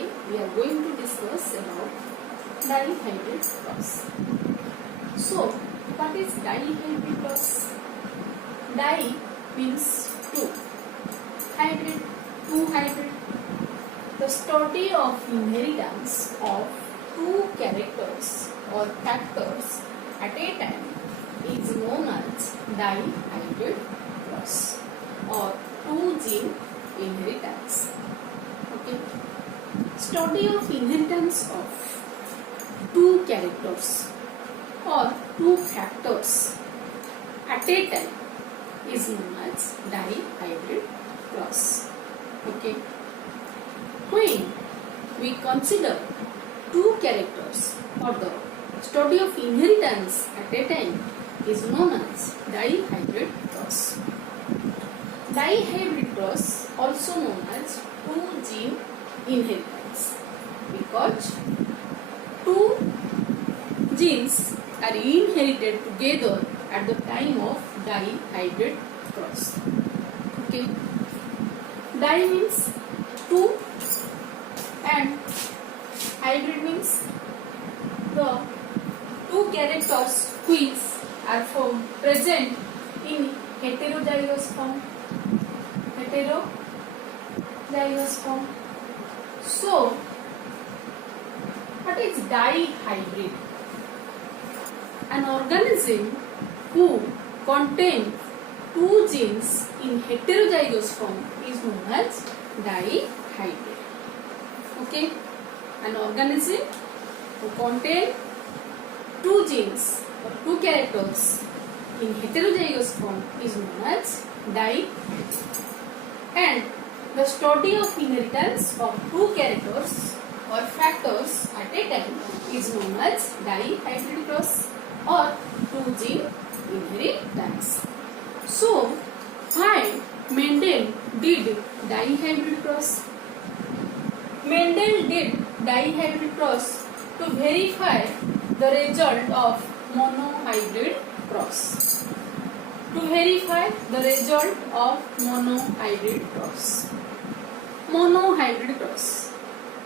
Today we are going to discuss about dihybrid cross. So, what is dihybrid cross? Di means two, hybrid, two hybrid. The study of inheritance of two characters or factors at a time is known as dihybrid cross or two gene inheritance. Okay. Study of inheritance of two characters or two factors at a time is known as dihybrid cross. Okay. When we consider two characters or the study of inheritance at a time is known as dihybrid cross. Dihybrid cross also known as two gene inheritance because two genes are inherited together at the time of dihybrid cross. Okay. Di means two and hybrid means the two characters which are present in heterozygous form. So, what is dihybrid? An organism who contains two genes in heterozygous form is known as dihybrid. Okay, an organism who contains two genes or two characters in heterozygous form is known as dihybrid. And the study of inheritance of two characters or factors at a time is known as dihybrid cross or two gene inheritance. So, why Mendel did dihybrid cross? Mendel did dihybrid cross to verify the result of monohybrid cross. To verify the result of monohybrid cross. Monohybrid cross.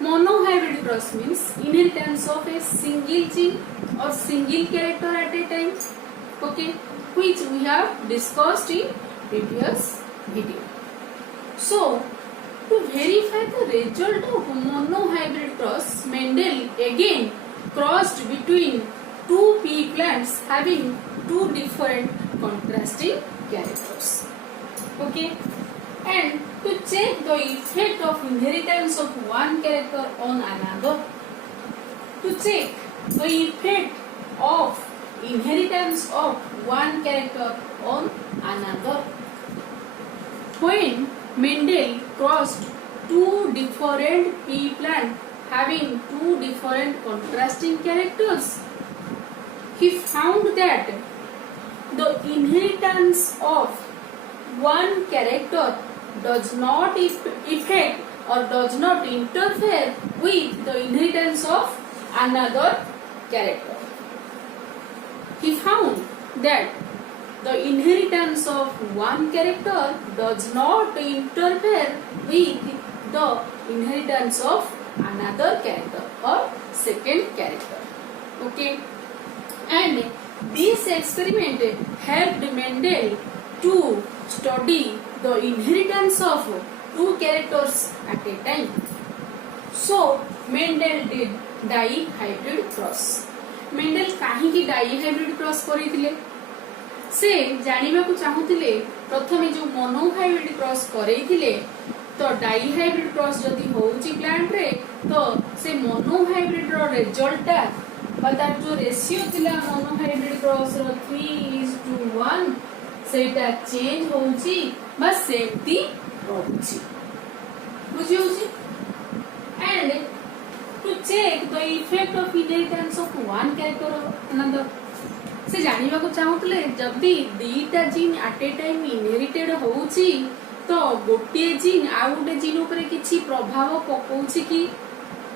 Monohybrid cross means inheritance of a single gene or single character at a time. Okay, which we have discussed in previous video. So, to verify the result of monohybrid cross, Mendel again crossed between two pea plants having two different contrasting characters. Okay, and to check the effect of inheritance of one character on another, to check the effect of inheritance of one character on another, when Mendel crossed two different pea plants having two different contrasting characters, he found that the inheritance of one character does not affect or does not interfere with the inheritance of another character. He found that the inheritance of one character does not interfere with the inheritance of another character or second character. Okay. And this experiment helped Mendel to study the inheritance of two characters at a time. So, Mendel did dihybrid cross. Mendel काहींकि dihybrid cross करिथिले? से जानिबा को चाहुथिले प्रथमे जो monohybrid cross करैथिले तो dihybrid cross जदि होउची plant रे तो से मोनोहाइब्रिड रो रिजल्ट तार जो रेशियो थिला मोनोहाइब्रिड क्रॉस रो 3:1 सेटा चेंज होउची बस सेमती रहउची बुझी होउची and to check the effect of inheritance of one character of another से जानिबा को चाहुतले जब भी दीटा gene at a time inherited होउची तो गोटे जीन आ गोटे जीन ऊपर किछि प्रभाव पकोउची की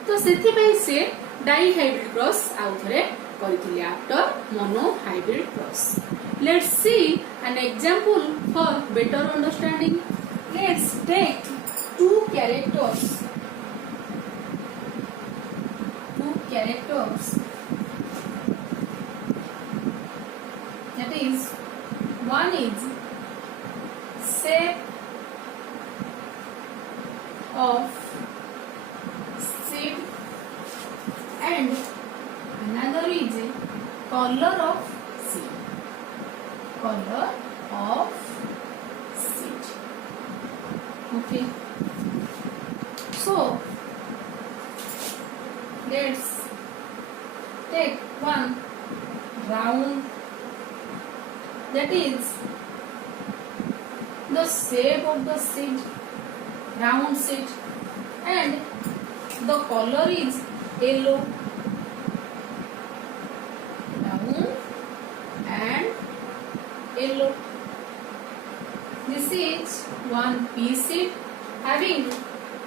तो सेथि पई से डाइहाइब्रिड क्रॉस आउ थरे करिथिले after monohybrid cross. Let's see an example for better understanding. Let's take two characters characters, that is, one is shape of seed and another is color of seed. Color of seed. Okay. So let's take one round, that is the shape of the seed, round seed, and the color is yellow, round and yellow. This is one pea seed having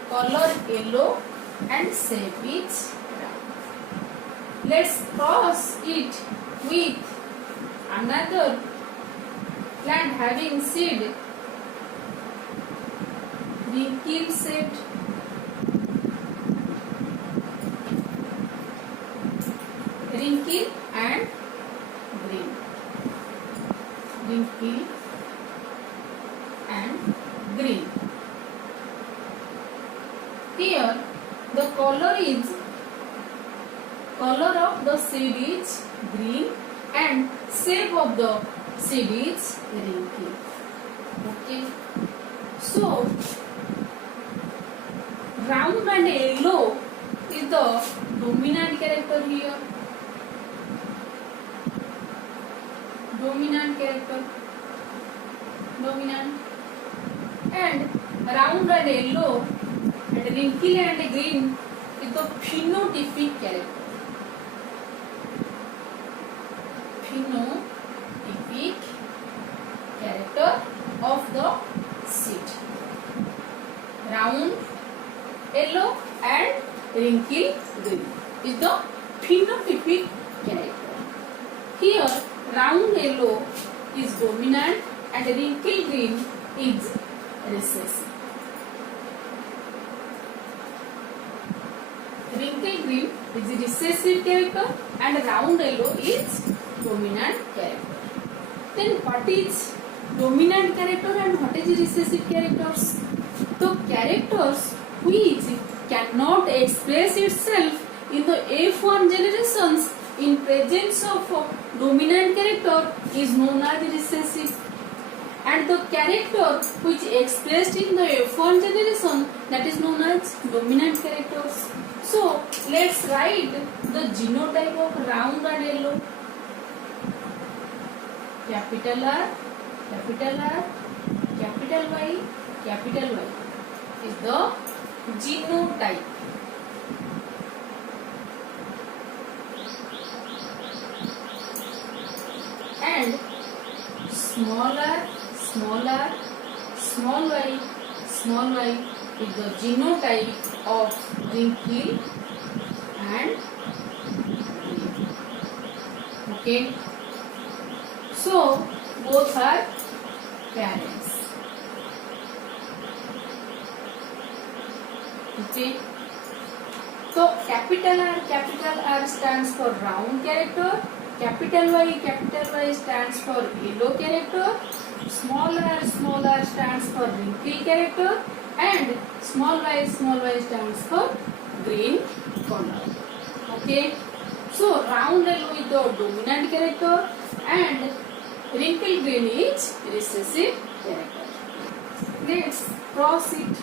color yellow and shape is round. Let's cross it with another plant having seed, wrinkle shaped, wrinkle and green, wrinkle and green. Here the color of the seed is green and shape of the seed is wrinkle. Okay. So round and yellow is the dominant character here. Dominant character. Dominant. And round and yellow and wrinkle and green is the phenotypic character. Phenotypic character of the seed. Round yellow and wrinkle green is the phenotypic character. Here round yellow is dominant and wrinkle green is recessive. Wrinkle green is the recessive character and round yellow is dominant character. Then what is dominant character and what is recessive characters? The characters which cannot express itself in the F1 generations in presence of dominant character is known as recessive, and the character which expressed in the F1 generation, that is known as dominant characters. So let's write the genotype of round and yellow. Capital R, capital R, capital Y, capital Y is the genotype. And small r, small r, small y is the genotype of wrinkle and green. Okay. So both are parents. Okay. So capital R stands for round character. Capital Y stands for yellow character. Small r stands for wrinkle character. And small y stands for green color. Okay. So round yellow is the dominant character and wrinkle green is recessive character. Let's cross it.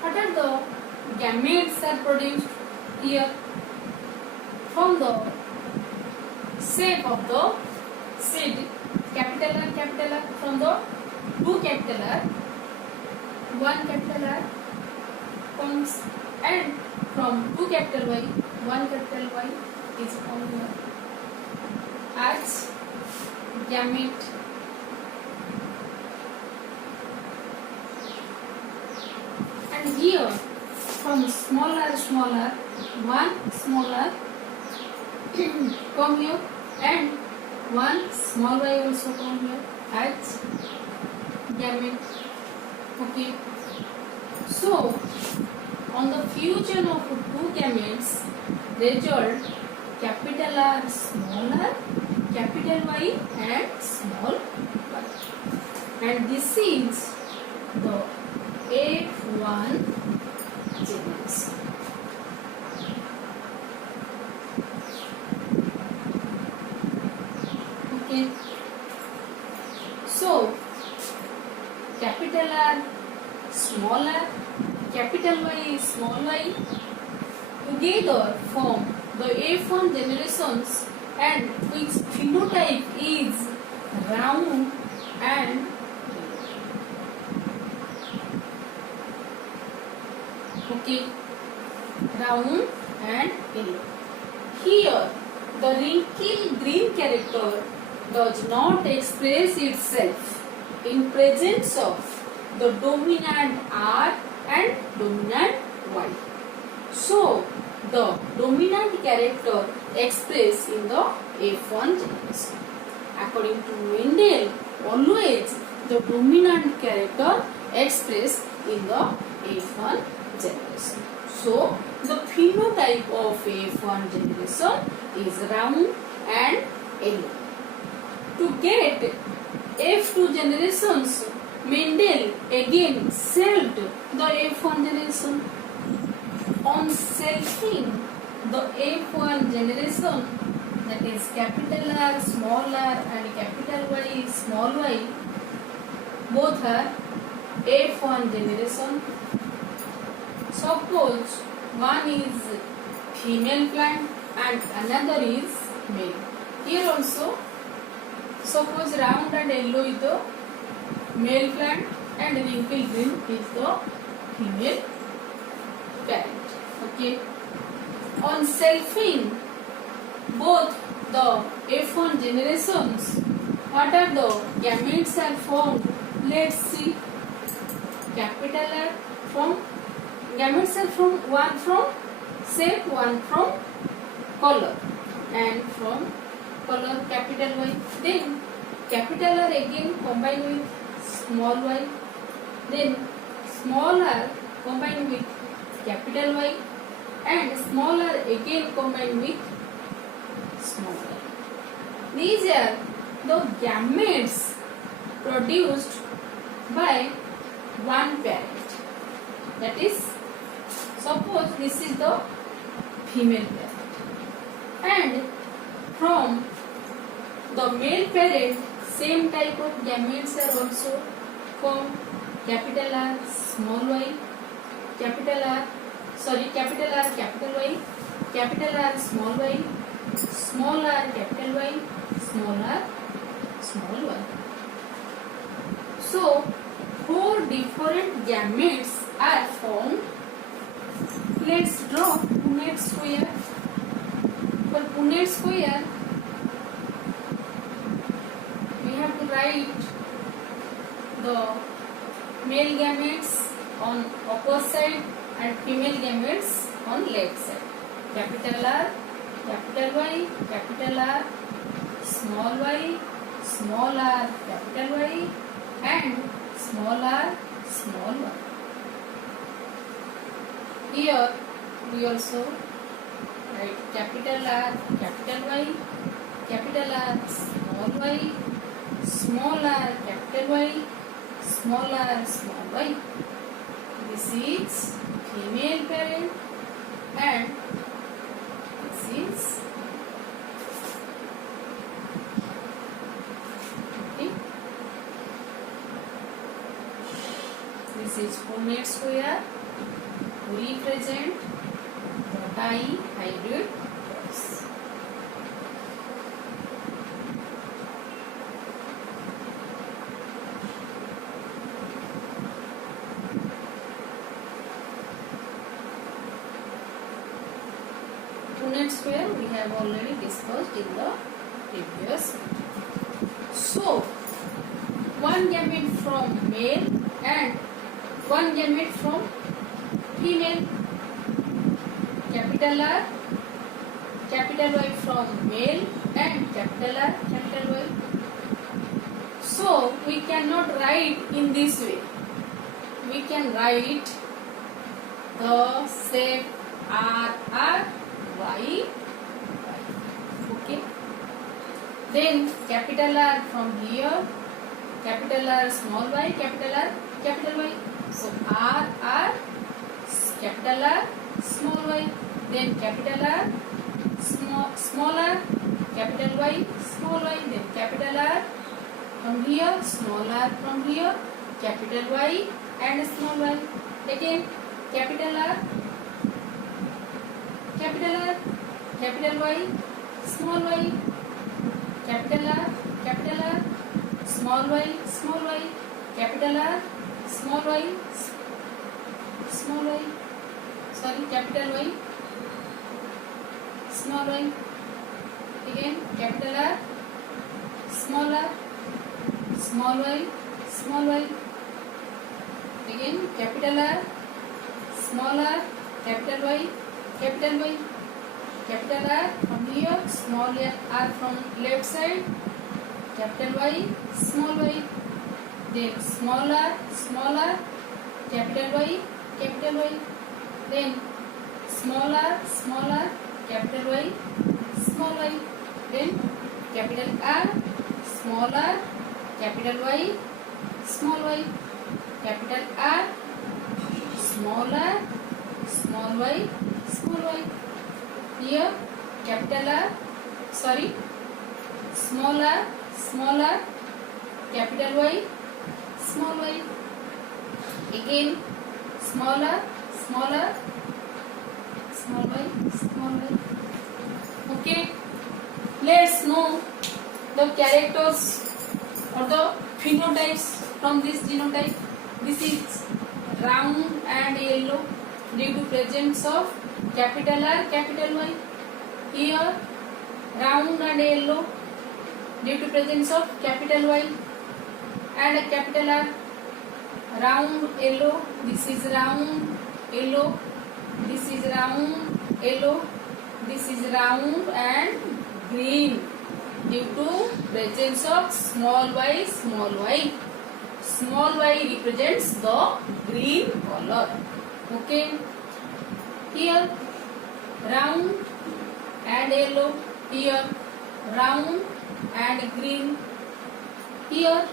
What are the gametes are produced here? From the shape of the seed, capital R, from the two capital R, one capital R comes, and from two capital Y, one capital Y is formed here as gamete. And here from smaller, one smaller come here and one small y also come here as gamete. Okay. So on the fusion of two gametes, result capital R, small r, capital Y and small y. And this is the F1 generation. Okay. So, capital R, small r, capital Y, small y together form the F1 generations, and which phenotype is round and okay, round and yellow. Here, the wrinkled green character does not express itself in presence of the dominant R and dominant Y. So, the dominant character expressed in the F1 generation. According to Mendel, always the dominant character expressed in the F1 generation. So, the phenotype of F1 generation is round and yellow. To get F2 generations, Mendel again shelved the F1 generation. On shelving the F1 generation, that is capital R, small r and capital Y, small y, both are F1 generation. Suppose one is female plant and another is male. Here also, suppose round and yellow is the male plant and wrinkled green is the female parent. Okay. On selfing both the F1 generations, what are the gametes are formed? Let's see. Capital R from gametes are from one from shape, one from color, and from color capital Y. Then capital R again combined with small y. Then small r combined with capital Y, and small r again combined with small y. These are the gametes produced by one parent. That is, suppose this is the female parent, and from the male parent same type of gametes are also formed. Capital R, small y, capital R, capital R, capital Y, capital R, small y, small r, capital Y, small r, small y. So, 4 different gametes are formed. Let's draw Punnett square. For Punnett square, we have to write the male gametes on upper side and female gametes on left side. Capital R, capital Y, capital R, small y, small r, capital Y, and small r, small y. Here we also write capital R, capital Y, capital R, small y, small r, capital Y, small r, small y. This is female parent and this is okay. This is Punnett square to represent the dihybrid cross. Punnett square we have already discussed in the previous video. So, one gamete from male and one gamete from female. Capital R, capital Y from male and capital R, capital Y. So, we cannot write in this way. We can write the shape R, R, Y. Okay. Then capital R from here, capital R, small y, capital R, capital Y. So R, capital R, small y. Then capital R, small r, capital Y, small y. Then capital R from here, small r from here, capital Y and small y. Again capital R, capital R, capital Y, small y, capital R, small y, capital R, small y, sorry, capital Y, small y. Again capital R, small y, small y. Again capital R, small r, capital Y, capital Y. Capital R from here, small r from left side, capital Y, small y. Then small r, capital Y, then small r, capital Y, small y. Then capital R, small r, capital Y, small y. Capital R, small y, small y. Here capital R, sorry, small r, capital Y, small y. Again small r, small y. Okay, let's know the characters or the phenotypes from this genotype. This is round and yellow due to presence of capital R, capital Y. Here round and yellow due to presence of capital Y and capital R. Round yellow, this is round yellow, this is round yellow, this is round and green due to presence of small y, small y. Small y represents the green color. Okay. Here round and yellow, here round and green, here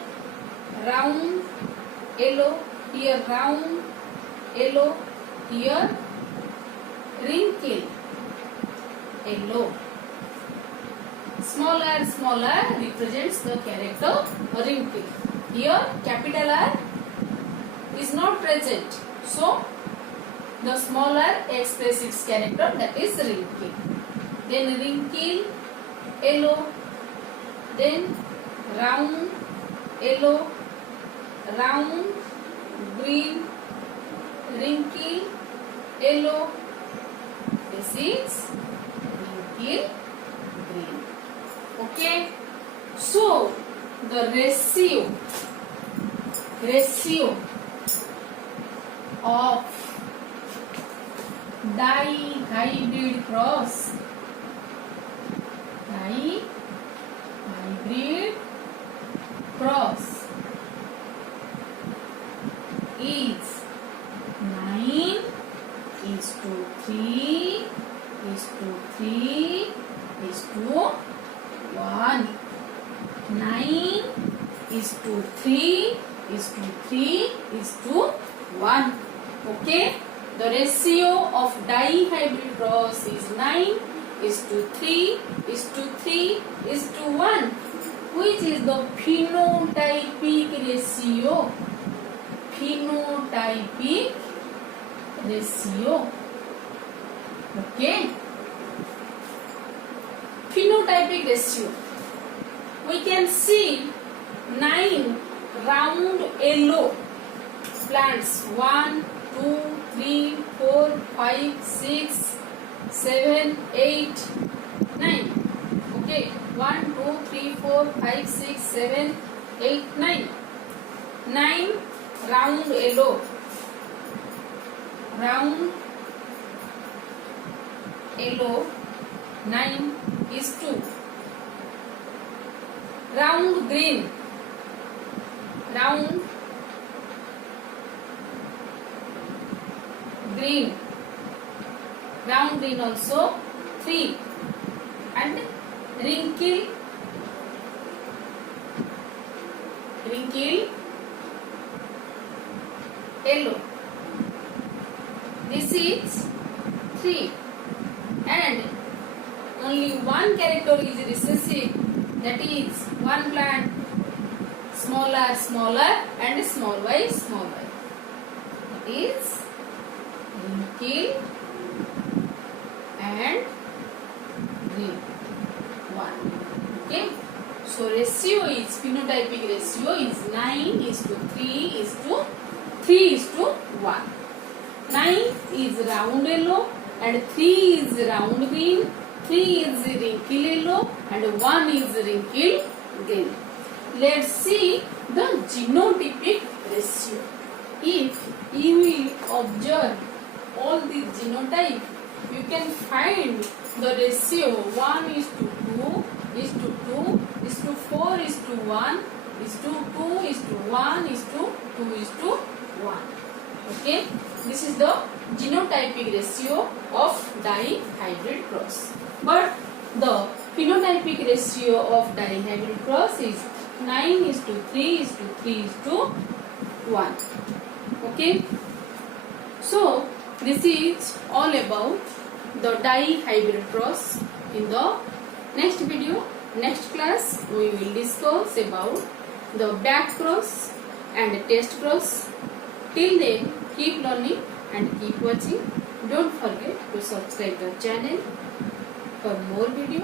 round yellow, here round yellow, here wrinkle yellow. Smaller represents the character wrinkle. Here capital R is not present, so the smaller expresses its character, that is wrinkle. Then wrinkle yellow, then round yellow, round green, wrinkle yellow. This is wrinkle green. Okay, so the ratio of dihybrid cross, is 9:3:3:1. 9:3:3:1. Okay, the ratio of dihybrid cross is 9:3:3:1. Which is the phenotypic ratio? Okay, phenotypic ratio. We can see 9 round yellow plants. 1, 2, 3, 4, 5, 6, 7, 8, 9. Okay, 1, 2, 3, 4, 5, 6, 7, 8, 9. 9 round yellow. Round yellow 9 is 2. Round green. Round green also 3 and wrinkle yellow. This is 3 and only one character is recessive, that is one plant smaller and small y. That is wrinkle and green 1. Okay. So ratio is, phenotypic ratio is 9:3:1. 9 is round yellow and 3 is round green, 3 is wrinkle yellow and 1 is wrinkle green. Let's see the genotypic ratio. If you will observe all the genotype, you can find the ratio 1:2:4:1:2:1:2:1. Okay, this is the genotypic ratio of dihybrid cross. But the phenotypic ratio of dihybrid cross is 9:3:3:1. Okay, so this is all about the dihybrid cross. In the next video, next class, we will discuss about the back cross and test cross. Till then, keep learning and keep watching. Don't forget to subscribe the channel for more video.